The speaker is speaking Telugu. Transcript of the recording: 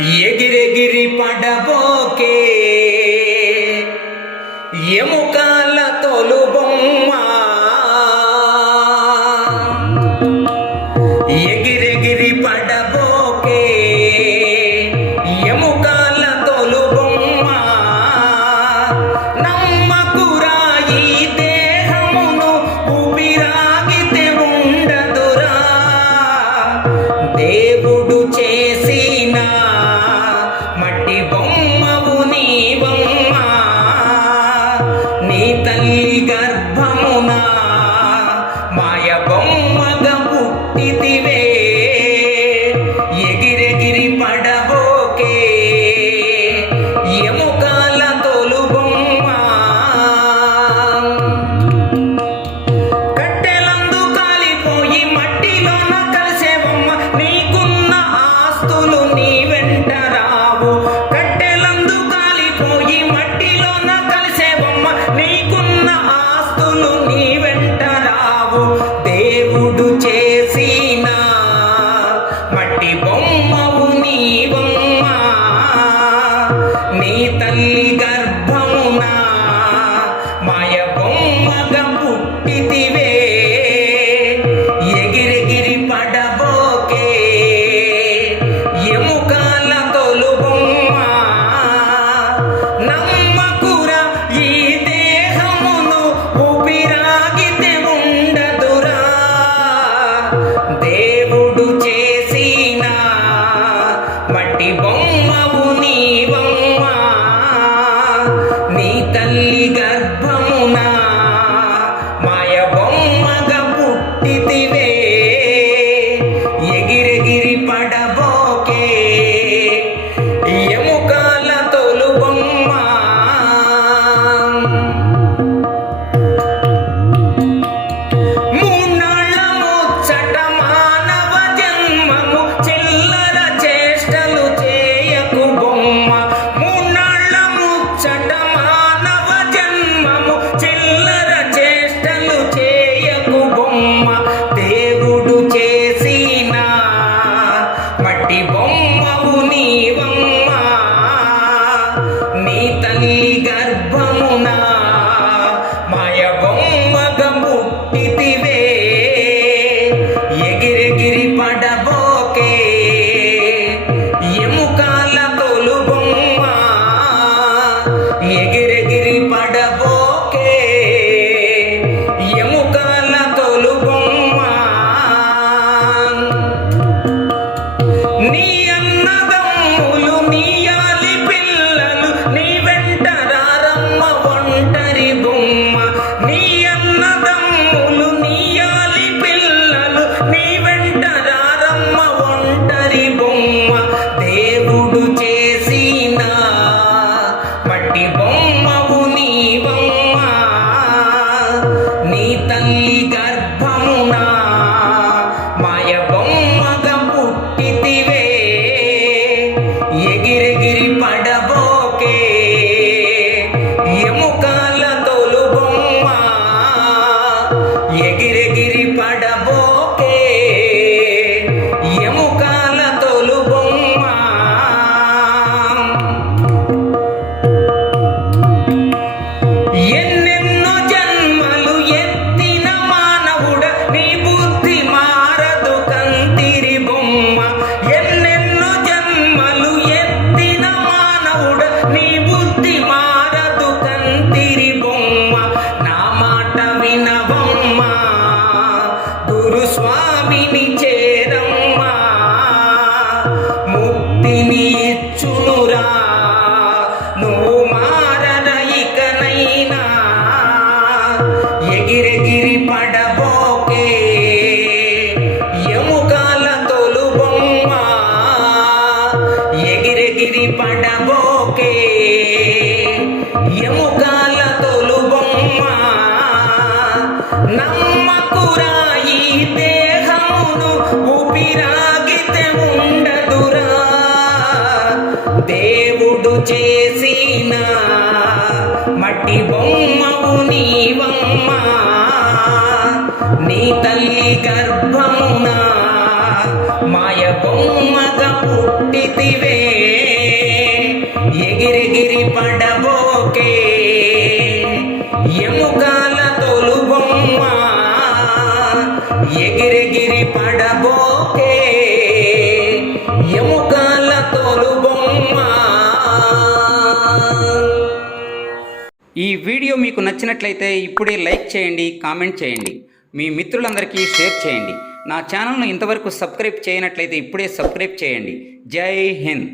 ఎగిరెగిరి పడబోకే ఎముకల తొలుబొమ్మ ఎగిరెగిరి పడబోకే ఎముకల తొలుబొమ్మ నమ్మకురా ఈ దేహమును ఊపిరాగితే ఉండదురా దేవుడు చేసిన మట్టి బొమ్మవు నీవమ్మ నీ తల్లి గర్భమున మాయ బొమ్మగా పుట్టితివే ఎగిరెగిరి పడబోకే ఎముకల తొలుబొమ్మ కట్టెలందు కాలిపోయి మట్టిలోన కలిసేవమ్మ నీకున్న ఆస్తులు నీ వెంట రావు కట్టెలందు కాలిపోయి మట్టిలోన కలిసేవమ్మ నీకున్న ఆస్తులు నీ వెంట రావు దేవుడు చేసిన మట్టి బొమ్మవు నీవమ్మ నీ తల్లి గర్భమున మాయ బొమ్మగా పుట్టితివే ఎగిరెగిరి పడబోకే ఎముకల తొలుబొమ్మ నమ్మకురా ఈ దేహమును ఊపిరాగితే ఉండదురా దేవుడు చేసిన మట్టి బొమ్మవు నీవమ్మ నీ తల్లి గర్భమున మాయ బొమ్మగా పుట్టితివే ఎగిరెగిరి పడబోకే ఎముకల తొలుబొమ్మ మూన్నాళ్ళ ముచ్చట మానవ జన్మము చిల్లర చేష్టలు చేయకు బొమ్మ మూన్నాళ్ళ ముచ్చట మానవ జన్మము చిల్లర చేష్టలు చేయకు బొమ్మ దేవుడు చేసిన మట్టి బొమ్మవు నీవమ్మ నీ తల్లి గర్భమున మాయ బొమ్మగా పుట్టితివే ఎగిరెగిరి పడబోకే ఎముకల తొలుబొమ్మ ఎగిరెగిరి పడబోకే ఎముకల తొలుబొమ్మ నీ అన్నదమ్ములు నీ యాలి పిల్లలు నీ వెంట రారమ్మ ఒంటరి బొమ్మ నీ అన్నదమ్ములు నీ యాలి పిల్లలు నీ వెంట రారమ్మ ఒంటరి బొమ్మ దేవుడు చేసిన మట్టి బొమ్మవు నీవమ్మ నీ తల్లి గర్భమున మాయ బొమ్మగా పుట్టితివే ఎగిరెగిరి పడబోకే ఎముకల తొలుబొమ్మ ఎగిరెగిరి పడబోకే ఎముకల తొలుబొమ్మ ఎన్నెన్నో జన్మలు ఎత్తిన మానవుడ నీ బుద్ధి మారదు కంతిరి బొమ్మ ఎన్నెన్నో జన్మలు ఎత్తిన మానవుడ నీ బుద్ధి మారదు కంతిరి బొమ్మ నా మాట వినవమ్మ గురుస్వామిని చేరమ్మ ముక్తిని ఇచ్చునురా నువ్వు మారద ఇకనైనా ఎగిరెగిరి పడబోకే ఎముకల తొలుబొమ్మ ఎగిరెగిరి పడబోకే ఎముకల తొలుబొమ్మ నమ్మకురా ఈ దేహమును ఊపిరాగితే ఉండదురా దేవుడు చేసిన మట్టి బొమ్మవు నీవమ్మ నీ తల్లి గర్భమున మాయ బొమ్మగా పుట్టితివే ఎగిరెగిరి పడబోకే ఎముకల తోలుబొమ్మ ఎగిరెగిరి పడబోకే ఎముకల తోలుబొమ్మ. ఈ వీడియో మీకు నచ్చినట్లయితే ఇప్పుడే లైక్ చేయండి, కామెంట్ చేయండి, మీ మిత్రులందరికీ షేర్ చేయండి. నా ఛానల్ను ఇంతవరకు సబ్స్క్రైబ్ చేయనట్లయితే ఇప్పుడే సబ్స్క్రైబ్ చేయండి. జై హింద్.